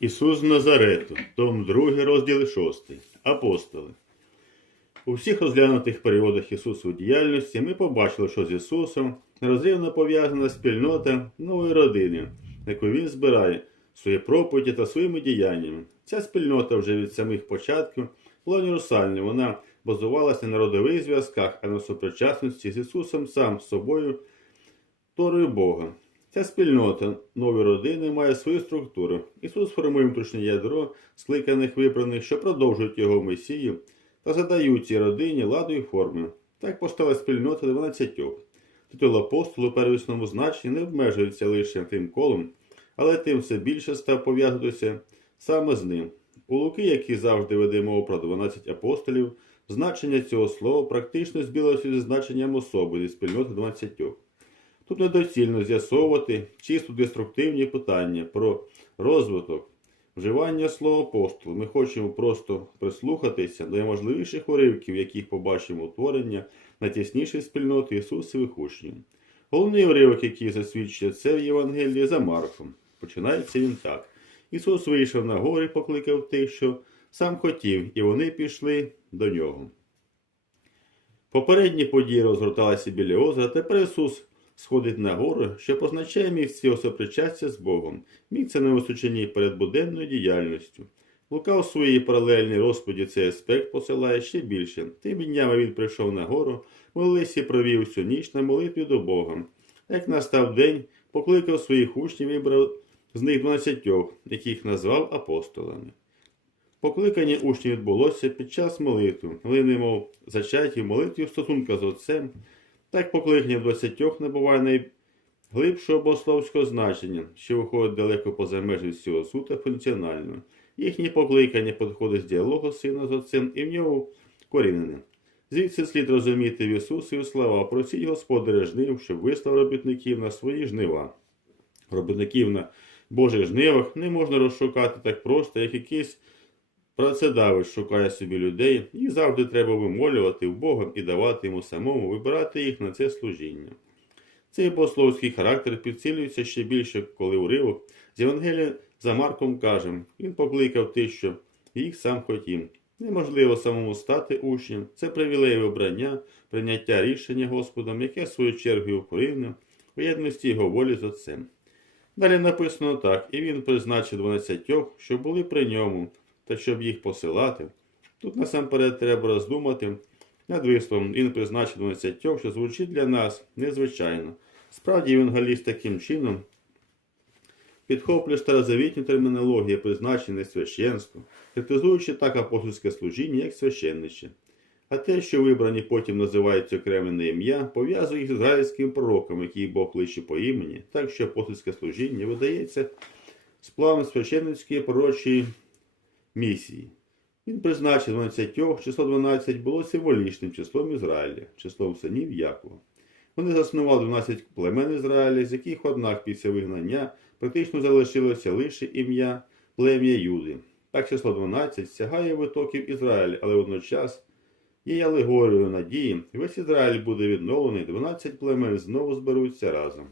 Ісус Назарету, том 2, розділ 6. Апостоли. У всіх розглянутих періодах Ісусу діяльності ми побачили, що з Ісусом нерозривно пов'язана спільнота нової родини, яку Він збирає свої проповіді та своїми діяннями. Ця спільнота вже від самих початків була універсальною. Вона базувалася на родових зв'язках, а на супричасності з Ісусом сам з собою, Торою Бога. Ця спільнота нової родини має свою структуру. Ісус формує внутрішнє ядро скликаних вибраних, що продовжують його Месію та задають цій родині ладу і форму. Так постала спільнота 12. Титул апостолу у первісному значенні не обмежується лише тим колом, але тим все більше став пов'язуватися саме з ним. У Луки, який завжди веде мову про 12 апостолів, значення цього слова практично збілося зі значенням особи зі спільноти 12. Тут недоцільно з'ясовувати чисто деструктивні питання про розвиток, вживання слова апостол. Ми хочемо просто прислухатися до найважливіших уривків, яких побачимо утворення найтіснішої спільноти Ісусових учнів. Головний уривок, який засвідчує це в Євангелії за Марком. Починається він так. Ісус вийшов на гори покликав тих, що сам хотів, і вони пішли до нього. Попередні події розгорталися біля озера, тепер Ісус сходить на гору, що позначає місце сопричастя з Богом, місце на височині перед буденною діяльністю. Лука у своїй паралельній розповіді цей аспект посилає ще більше. Тими днями він прийшов на гору, молився і провів всю ніч на молитві до Бога. Як настав день, покликав своїх учнів і вибрав з них дванадцятьох, яких назвав апостолами. Покликання учнів відбулося під час молитви, вони немов зачаті молитві в стосунка з Отцем, так покликання двадцятьох набуває найглибшого богословського значення, що виходить далеко поза межі всього сута функціонально. Їхнє покликання підходить з діалогу сина з отцем і в нього корінене. Звідси слід розуміти в Ісусові слова, просіть Господаря жнив, щоб вислав робітників на свої жнива. Робітників на Божих жнивах не можна розшукати так просто, як якийсь працедавець шукає собі людей, і завжди треба вимолювати в Бога і давати йому самому вибирати їх на це служіння. Цей богословський характер підсилюється ще більше, коли уривок з Євангелія за Марком каже, він покликав тих, що їх сам хотів. Неможливо самому стати учнем, це привілей обрання, прийняття рішення Господом, яке в свою чергу укорівне у єдності його волі з Отцем. Далі написано так, і він призначив дванадцятьох, що були при ньому, та щоб їх посилати. Тут насамперед треба роздумати над висловом він призначив дванадцятьох, що звучить для нас незвичайно. Справді евангеліст таким чином підхоплює старозавітню термінологію призначення священства, критизуючи так апостольське служіння, як священниче. А те, що вибрані потім називаються окреме ім'я, пов'язує їх з ізраїльським пророком, який Бог кличе по імені, так що апостольське служіння видається з планом священницької пророчої місії. Він призначив 12, число 12 було символічним числом Ізраїля, числом синів Якова. Вони заснували 12 племен Ізраїля, з яких однак після вигнання практично залишилося лише ім'я плем'я Юди. Так число 12 сягає витоків Ізраїля, але водночас є алегорією надії, весь Ізраїль буде відновлений, 12 племен знову зберуться разом.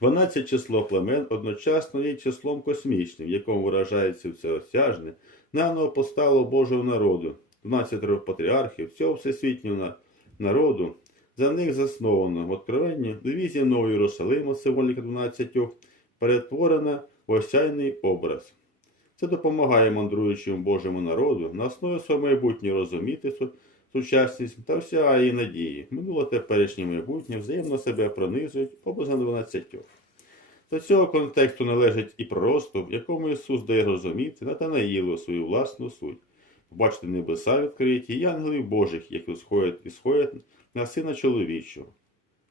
12 число племен одночасно є числом космічним, в якому виражається всеосяжне, наново постало Божого народу, 12 патріархів, цього всесвітнього народу, за них засновано в откровенні дивізія Нового Єрусалима, символіка 12, перетворена в осяйний образ. Це допомагає мандруючому Божому народу на основі свого майбутнього розуміти сучасність та вся її надії. Минуле теперішнє майбутнє взаємно себе пронизують образом 12. До цього контексту належить і проросту, в якому Ісус дає розуміти Натанаїлу свою власну суть. Побачити небеса відкриті і ангелів Божих, які сходять і сходять на сина чоловічого.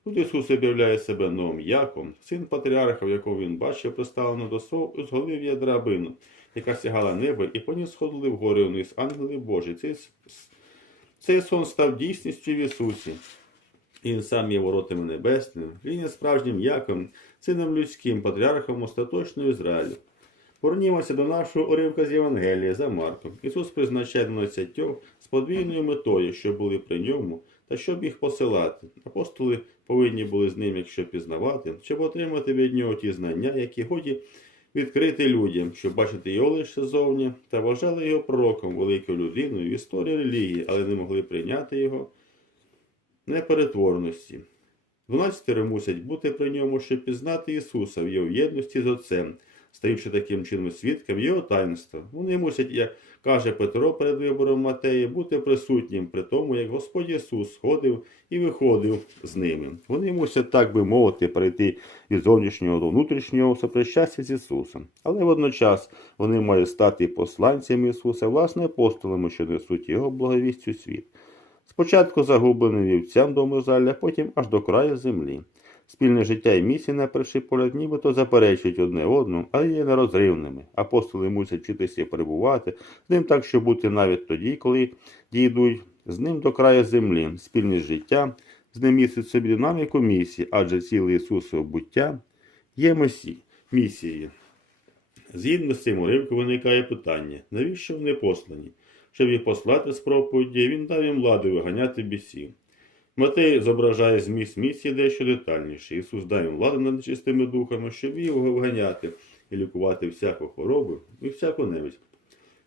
Тут Ісус об'являє себе новим Яком, син патріарха, в якого він бачив приставлено до свого узголів'я драбину, яка сягала неба, і по ній сходили вгори вниз ангели Божі. С- цей сон став дійсністю в Ісусі. Він сам є воротами небесними, він є справжнім яком, сином людським, патріархом остаточного Ізраїлю. Повернімося до нашого уривка з Євангелія за Марком. Ісус призначає 12 з подвійною метою, що були при ньому, та щоб їх посилати. Апостоли повинні були з ним, якщо пізнавати, щоб отримати від нього ті знання, які годі відкритий людям, щоб бачити його лише зовні, та вважали його пророком, великою людиною в історії релігії, але не могли прийняти його неперетворності. Дванадцятеро мусять бути при ньому, щоб пізнати Ісуса в його єдності з Отцем, стаючи таким чином свідком його таїнства. Вони мусять, як каже Петро перед вибором Матеї, бути присутнім при тому, як Господь Ісус сходив і виходив з ними. Вони мусять, так би мовити, перейти від зовнішнього до внутрішнього сопричастя з Ісусом. Але водночас вони мають стати посланцями Ісуса, власне, апостолами, що несуть Його благовість у світ. Спочатку загубленим вівцям до Мизаля, потім аж до краю землі. Спільне життя і місія на перший погляд нібито заперечують одне одному, але є нерозривними. Апостоли мусять вчитися перебувати з ним так, щоб бути навіть тоді, коли дійдуть з ним до краю землі. Спільність життя з ним містить собі динаміку місії, адже ціле Ісусове буття є місією. Згідно з цим уривком виникає питання, навіщо вони послані? Щоб їх послати з проповіді, він дав їм владу виганяти бісів. Матей зображає зміст місії дещо детальніше. Ісус їм владу над нечистими духами, щоб його виганяти і лікувати всяку хворобу і всяку немість.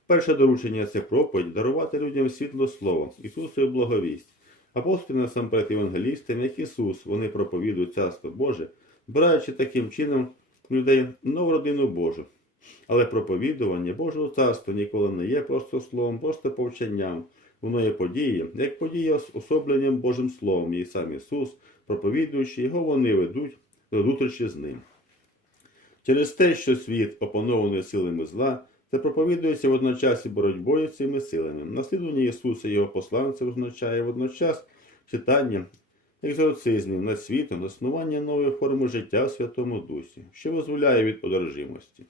Перше доручення це проповідь дарувати людям світло слово, Ісусові благовість. Апостоли насамперед євангелістам, як Ісус, вони проповідують Царство Боже, збираючи таким чином людей нову родину Божу. Але проповідування Божого царства ніколи не є просто словом, просто повчанням. Воно є подією, як подія з особленням Божим Словом, і сам Ісус, проповідуючи його, вони ведуть до зустрічі з ним. Через те, що світ опанований силами зла, це проповідується водночас і боротьбою з цими силами. Наслідування Ісуса і Його посланців означає водночас читання екзорцизмів над світом, заснування нової форми життя в Святому Дусі, що визволяє від одержимості.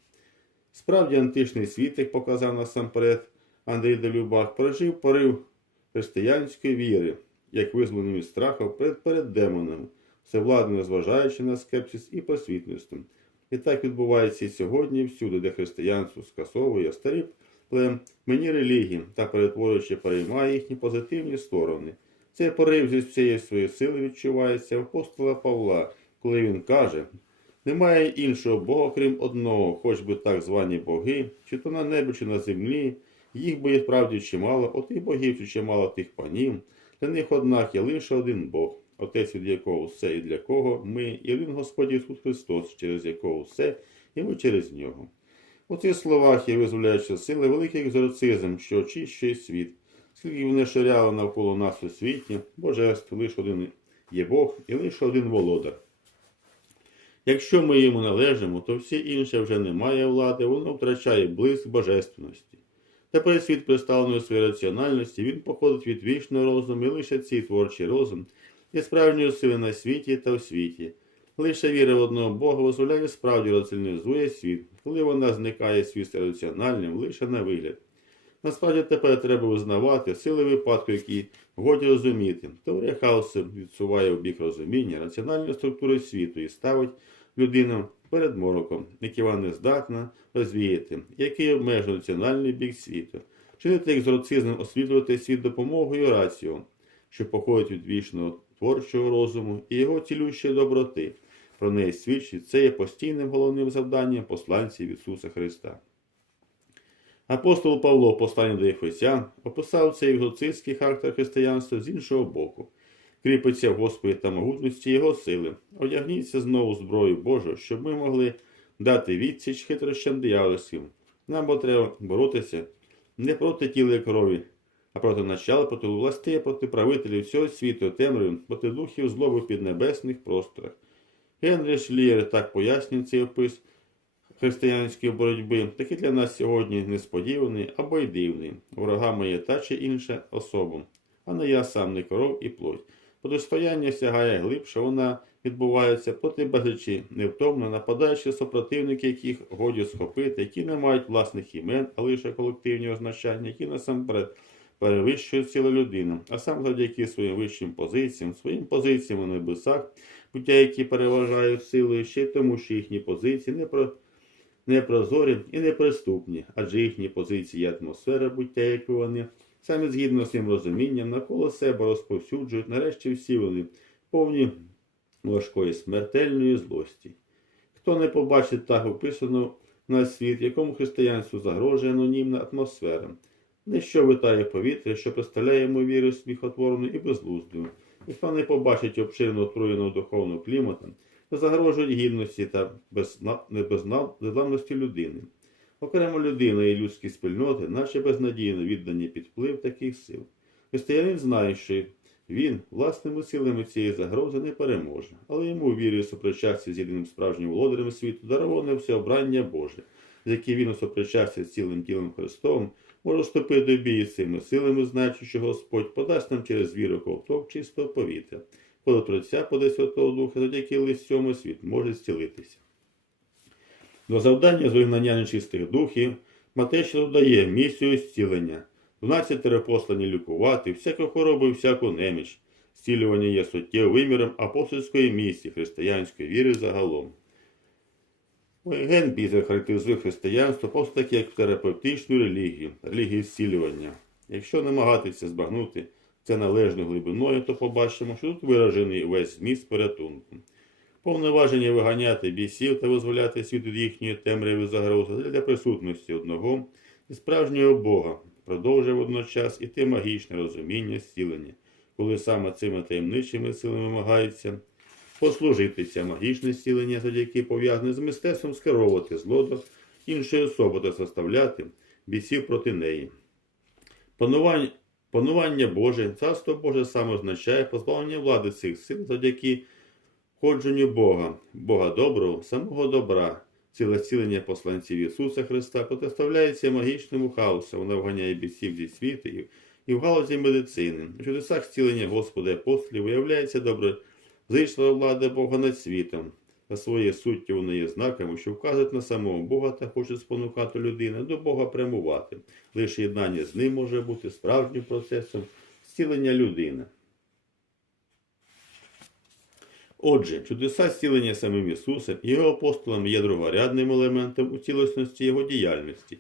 Справді античний світ, як показав насамперед Андрій Делюбах, пережив порив християнської віри, як визволений від страху перед, перед демонами, всевладно незважаючи на скепсис і просвітництво. І так відбувається і сьогодні, всюди, де християнство скасовує старі племені релігії та перетворюючи переймає їхні позитивні сторони. Цей порив зі всієї своєї сили відчувається в апостола Павла, коли він каже, немає іншого Бога, крім одного, хоч би так звані боги, чи то на небі, чи на землі. Їх бо є справді чимало, отих богів чимало тих панів. Для них, однак, є лише один Бог, Отець, від якого все і для кого ми, і один Господь Ісус Христос, через якого все, і ми через нього. У цих словах є визволяюча сили великий екзорцизм, що очищує світ. Скільки вони ширяли навколо нас у світі, божеств, лише один є Бог і лише один володар. Якщо ми йому належимо, то всі інше вже не має влади, воно втрачає блиск божественності. Тепер світ представлений у своїй раціональності, він походить від вічного розуму, і лише цей творчий розум є справжньою силою на світі та в світі. Лише віра в одного Бога дозволяє справді раціоналізує світ, коли вона зникає світ раціональним лише на вигляд. Насправді тепер треба визнавати сили випадку, які годі розуміти. Теорія хаосу відсуває в бік розуміння раціональної структури світу і ставить людину перед мороком, який вона здатна розвіяти, який обмежує національний бік світу. Чинити екзорцизмом освітлювати світ допомогою раціо, що походить від вічного творчого розуму і його цілющої доброти. Про неї свідчить, це є постійним головним завданням посланців Ісуса Христа. Апостол Павло, послання до Ефесян, описав цей екзорцистський характер християнства з іншого боку. Кріпиться в Господі та могутності Його сили. Одягніться знову зброю Божу, щоб ми могли дати відсіч хитрощам диявольським. Нам бо треба боротися не проти тіла і крові, а проти начала, проти властей, проти правителів всього світу, темряви, проти духів злоби піднебесних просторах. Генрі Шлієр так пояснює цей опис християнської боротьби, такий для нас сьогодні несподіваний або й дивний. Ворогами є та чи інша особа, а не я сам не коров і плоть. Протистояння сягає глибше, вона відбувається проти безлічі, невтомно нападаючи супротивники, яких годі схопити, які не мають власних імен, а лише колективні означання, які насамперед перевищують цілу людину, а сам завдяки своїм вищим позиціям, своїм позиціям у небесах, буття, які переважають силою ще й тому, що їхні позиції не про непрозорі і неприступні, адже їхні позиції і атмосфера буття, яку вони саме згідно з цим розумінням навколо себе розповсюджують, нарешті всі вони повні важкої смертельної злості. Хто не побачить так описано на світ, якому християнству загрожує анонімна атмосфера. Дещо витає повітря, що представляє йому віру сміхотворною і безглуздою. Якщо не побачить обширно отруєного духовного клімату, то загрожують гідності та безна... людини. Окремо людина і людські спільноти, наче безнадійно віддані під вплив таких сил. Християнин знає, що він власними силами цієї загрози не переможе, але йому вірі у з єдиним справжнім володарем світу дароване всеобрання Боже, з яким він у сопричасті з цілим тілом Христовим може вступити в бій з цими силами, знаючи, що Господь подасть нам через віру ковток чистого повітря. Коли Отця поде Святого Духа, завдяки лист цьому світ може зцілитися. До завдання з вигнання нечистих духів Матещина додає місію зцілення. 12 послані лікувати, всяку хворобу і всяку неміч. Зцілювання є суттєвим виміром апостольської місії християнської віри загалом. Ген Бізер характеризує християнство просто так, як терапевтичну релігію, релігію зцілювання. Якщо намагатися збагнути це належною глибиною, то побачимо, що тут виражений весь зміст порятунку. Повноваження виганяти бісів та визволяти світ від їхньої темряви загрози для присутності одного і справжнього Бога продовжує водночас і те магічне розуміння зцілення, коли саме цими таємничими силами намагається послужитися магічне зцілення, завдяки пов'язане з мистецтвом скеровувати зло до іншої особи та заставляти бісів проти неї. Панування Боже, царство Боже саме означає позбавлення влади цих сил завдяки ходженню Бога, Бога доброго, самого добра, ціле зцілення посланців Ісуса Христа протиставляється магічному хаосу, воно вганяє бісів зі світу і, в галузі медицини. У чудесах зцілення Господа апостолів виявляється добре зайшла влада Бога над світом. За своєю суттю вони є знаками, що вказують на самого Бога та хочуть спонукати людину до Бога прямувати. Лише єднання з ним може бути справжнім процесом зцілення людини. Отже, чудеса зцілення самим Ісусом і його апостолами є другорядним елементом у цілісності його діяльності,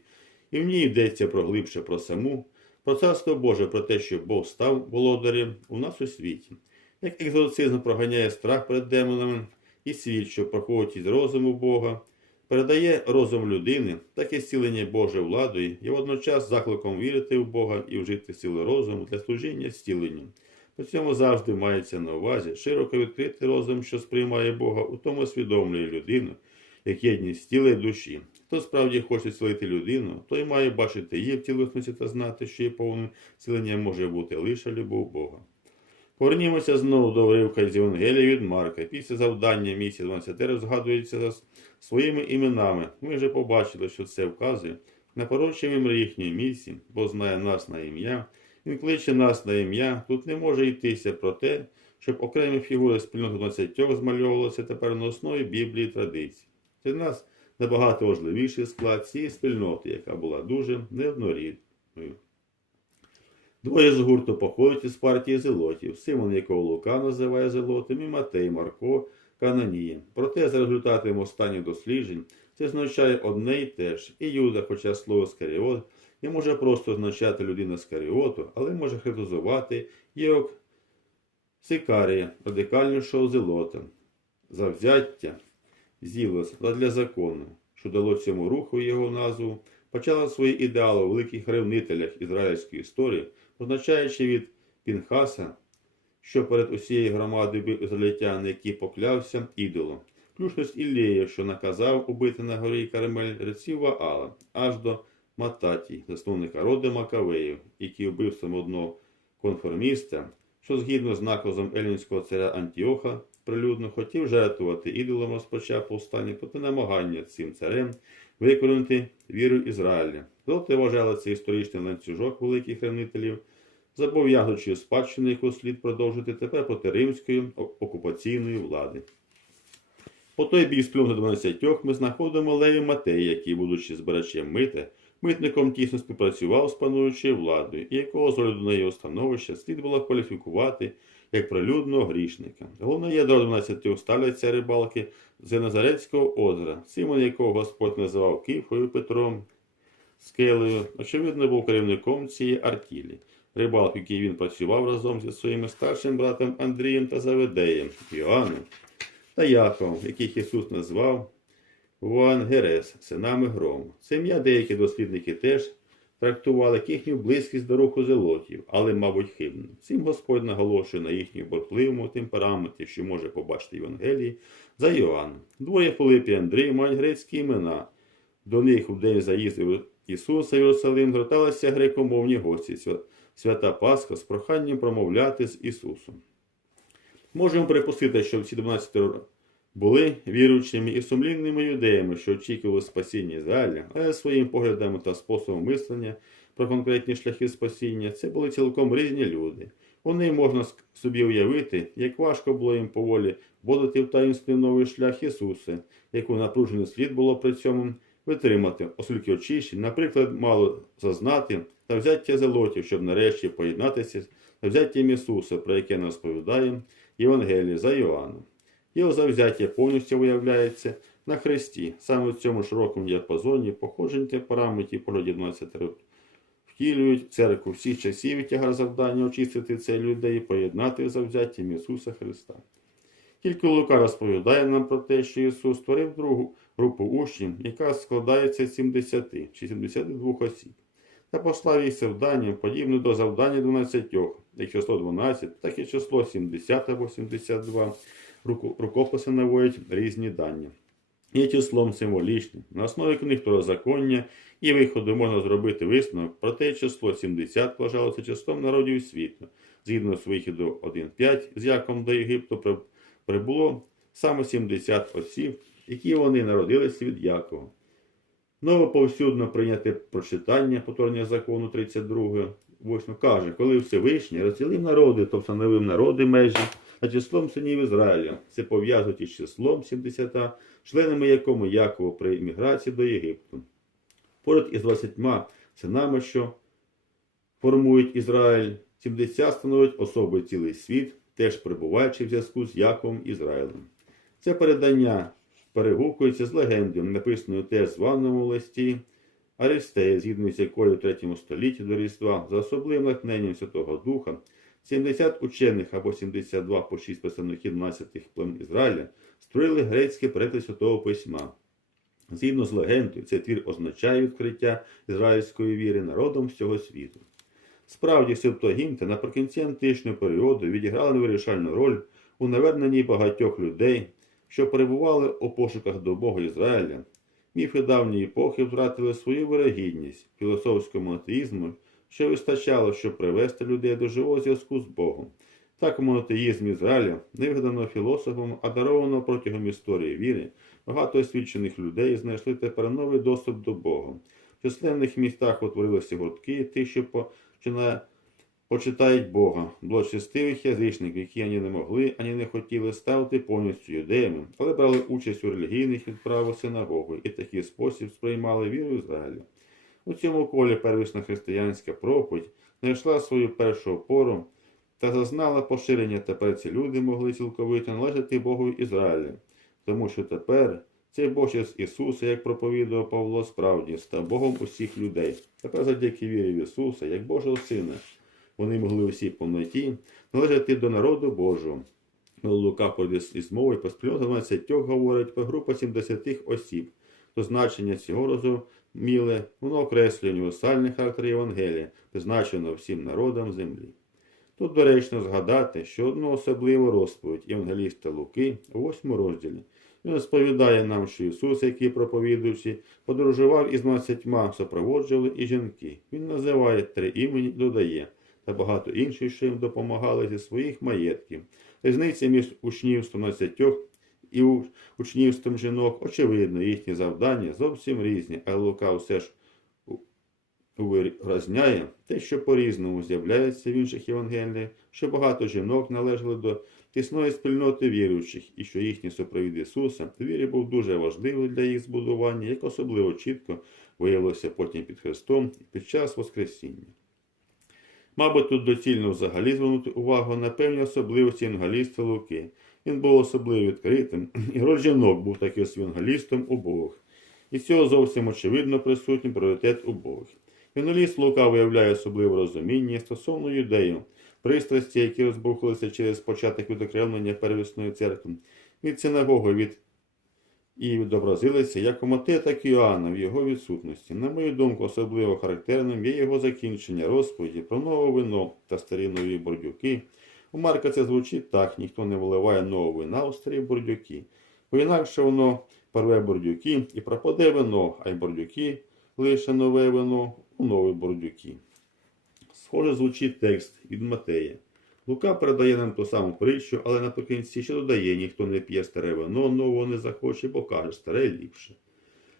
і в ній йдеться про глибше про саму, про царство Боже, про те, що Бог став володарем у нас у світі. Як екзорцизм проганяє страх перед демонами і світ, що проходить із розуму Бога, передає розум людини, так і зцілення Божою владою є водночас закликом вірити в Бога і вжити сили розуму для служіння зціленню. При цьому завжди мається на увазі широко відкритий розум, що сприймає Бога, у тому усвідомлює людину, як єдність тіла і душі. Хто справді хоче зцілити людину, той має бачити її в цілісності та знати, що її повним зціленням може бути лише любов Бога. Повернімося знову до уривка з Євангелія від Марка. Після завдання місії 12 згадується за своїми іменами. Ми вже побачили, що це вказує на порочні мрії їхньої місії, бо знає нас на ім'я. Він кличе нас на ім'я. Тут не може йтися про те, щоб окремі фігури спільноти 20 змальовувалися тепер на основі Біблії традицій. Для нас набагато важливіший склад цієї спільноти, яка була дуже неоднорідною. Двоє з гурту походять із партії зелотів, Симон, якого Лука називає зелотим, і Матей Марко Кананієм. Проте, за результатами останніх досліджень, це означає одне й те ж. І Юда, хоча слово Скаріот не може просто означати людина з Каріоту, але може характеризувати як Сикарія, радикальнішого зелота, завзяття, зілос для закону, що дало цьому руху його назву, почала свої ідеали у великих ревнителях ізраїльської історії, означаючи від Пінхаса, що перед усією громадою ізраїльтян, який поклявся ідолом, включно з що наказав убити на горі Кармель реців Ваала, аж до Мататій, засновника роду Макавеїв, який вбивством одного конформіста, що згідно з наказом елінського царя Антіоха прилюдно хотів жертвувати ідолом, розпочав повстання проти намагання цим царем виконати віру Ізраїля. Золоте вважали цей історичний ланцюжок великих ревнителів, зобов'язуючи спадщину, яку слід продовжити тепер проти римської окупаційної влади. По той бік сплюнути 12 ми знаходимо Леві Матея, який, будучи збирачем мита, митником тісно співпрацював з пануючою владою, і якого з огляду на його становище слід було кваліфікувати як прилюдного грішника. Головне ядро 12 ставляться рибалки з Назарецького озера, Симон, якого Господь називав Кифою Петром Скелею, очевидно, був керівником цієї артілі. Рибалк, який він працював разом зі своїм старшим братом Андрієм та Заведеєм, Йоанном та Яковом, яких Ісус назвав Вуангерес, синами грому. Це ім'я деякі дослідники теж трактували їхню близькість до руху зелотів, але, мабуть, хибно. Цим Господь наголошує на їхньому бурхливому темпераменті, що може побачити Євангелії за Йоанном. Двоє Филип і Андрій мають грецькі імена. До них у день заїзду Ісуса в Єрусалим зверталися грекомовні гості свята Пасха з проханням промовляти з Ісусом. Можемо припустити, що всі 12 були віруючими і сумлінними юдеями, що очікували спасіння Ізраїля, але своїм поглядами та способом мислення про конкретні шляхи спасіння це були цілком різні люди. Вони можна собі уявити, як важко було їм поволі вводити в таїнственний новий шлях Ісуса, яку напружений слід було при цьому витримати, оскільки очищень, наприклад, мало зазнати та взяття зелотів, щоб нарешті поєднатися з взяттям Ісуса, про яке розповідає Євангеліє за Йоанном. Його завзяття повністю виявляється на Христі, саме в цьому широкому діапазоні походжень темпераментів поглядів 12 років. Втілюють церкву всіх часів і тягар завдання очистити цей людей і поєднати завзяттям Ісуса Христа. Тільки Лука розповідає нам про те, що Ісус створив другу групу учнів, яка складається з 70 чи 72 осіб, та послав їх завданням, подібне до завдання 12, як число 12, так і число 70 або 72. Рукописи наводять різні дані. Є числом символічним. На основі книг Второзаконня і виходу можна зробити висновок, проте число 70 вважалося числом народів світу. Згідно з вихіду 1.5 з Яком до Єгипту прибуло саме 70 осіб, які вони народилися від Якова. Новоповсюдно прийняте прочитання повторення закону 32 8 каже, коли Всевишній розділив народи, то встановив народи межі за числом синів Ізраїля. Це пов'язують із числом 70, членами якому Якова при імміграції до Єгипту. Поряд із 20 синами, що формують Ізраїль, 70 становить особи цілий світ, теж перебуваючи в зв'язку з Яковом Ізраїлем. Це передання перегукується з легендою, написаною теж з ванному листі Аристея, згідно з якою в 3 столітті до Різдва за особливим натхненням Святого Духа 70 учених або 72 по 6 представників 12 племен Ізраїля створили грецький переклад Святого Письма. Згідно з легендою, цей твір означає відкриття ізраїльської віри народом всього світу. Справді, септуагінти наприкінці античного періоду відіграли вирішальну роль у наверненні багатьох людей, що перебували у пошуках до Бога Ізраїля. Міфи давньої епохи втратили свою вирогідність філософському атеїзму, що вистачало, щоб привести людей до живого зв'язку з Богом. Так монотеїзм Ізраїля, невигаданого філософом, а дарованого протягом історії віри, багато освічених людей знайшли тепер новий доступ до Бога. В численних містах утворилися гуртки тих, що починає почитають Бога, благочестивих язичників, які ані не могли, ані не хотіли ставити повністю юдеями, але брали участь у релігійних відправах синагоги і в такий спосіб сприймали віру Ізраїля. У цьому колі первісна християнська проповідь знайшла свою першу опору та зазнала поширення. Тепер ці люди могли цілковито належати Богу Ізраїля, тому що тепер цей через Ісуса, як проповідував Павло, справді став Богом усіх людей. Тепер завдяки вірі в Ісуса, як Божого Сина, вони могли усій повноті належати до народу Божого. Лука подіс із мовою по 12 говорить про групу 70 осіб. То значення цього розуміле, воно окреслює універсальний характер Євангелія, призначено всім народам землі. Тут доречно згадати, що одну особливу розповідь Євангеліста Луки у 8 розділі. Він розповідає нам, що Ісус, який проповідуючи, подорожував із 12 супроводжували і жінки. Він називає три імені додає, та багато інших, що їм допомагали зі своїх маєтків. Різниця між учнівством 12 і учнівством жінок, очевидно, їхні завдання зовсім різні, але Лука все ж виразняє те, що по-різному з'являється в інших Євангеліях, що багато жінок належали до тісної спільноти віруючих, і що їхній супровід Ісуса в вірі був дуже важливий для їх збудування, як особливо чітко виявилося потім під Христом під час Воскресіння. Мабуть, тут доцільно взагалі звернути увагу на певні особливості євангеліста Луки. Він був особливо відкритим, і роль жінок був таким євангелістом убогих. І цього зовсім очевидно присутній пріоритет убогих. Євангеліст Лука виявляє особливе розуміння стосовно юдеїв, пристрасті, які розбухалися через початок відокремлення первісної церкви, від синагоги від і відобразилися як у Матея, так і Іоанна в його відсутності. На мою думку, особливо характерним є його закінчення розповіді про нове вино та старі нові бордюки. У Марка це звучить так: ніхто не виливає нового вина у старі бордюки. Бо інакше воно порве бордюки і пропаде вино, а й бордюки лише нове вино у нові бордюки. Схоже звучить текст від Матея. Лука передає нам ту саму притчу, але наприкінці ще додає, ніхто не п'є старе вино, нового не захоче, бо каже, старе ліпше.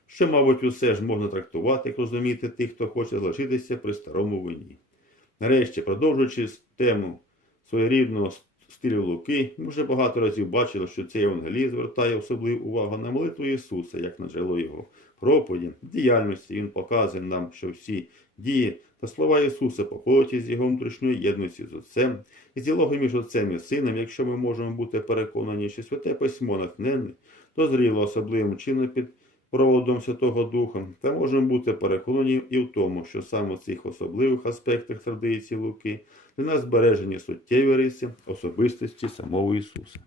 Що, мабуть, усе ж можна трактувати, як розуміти тих, хто хоче залишитися при старому вині. Нарешті, продовжуючи тему своєрідного стилю Луки, ми вже багато разів бачили, що цей евангелій звертає особливу увагу на молитву Ісуса, як на джерело Його проповіді, діяльності. Він показує нам, що всі дії та слова Ісуса походять із Його внутрішньої єдності з Отцем, і з діалогу між Отцем і Сином, якщо ми можемо бути переконані, що Святе Письмо натхненне, дозріло особливим чином під проводом Святого Духа, та можемо бути переконані і в тому, що саме в цих особливих аспектах традиції Луки для нас збережені суттєві риси особистості самого Ісуса.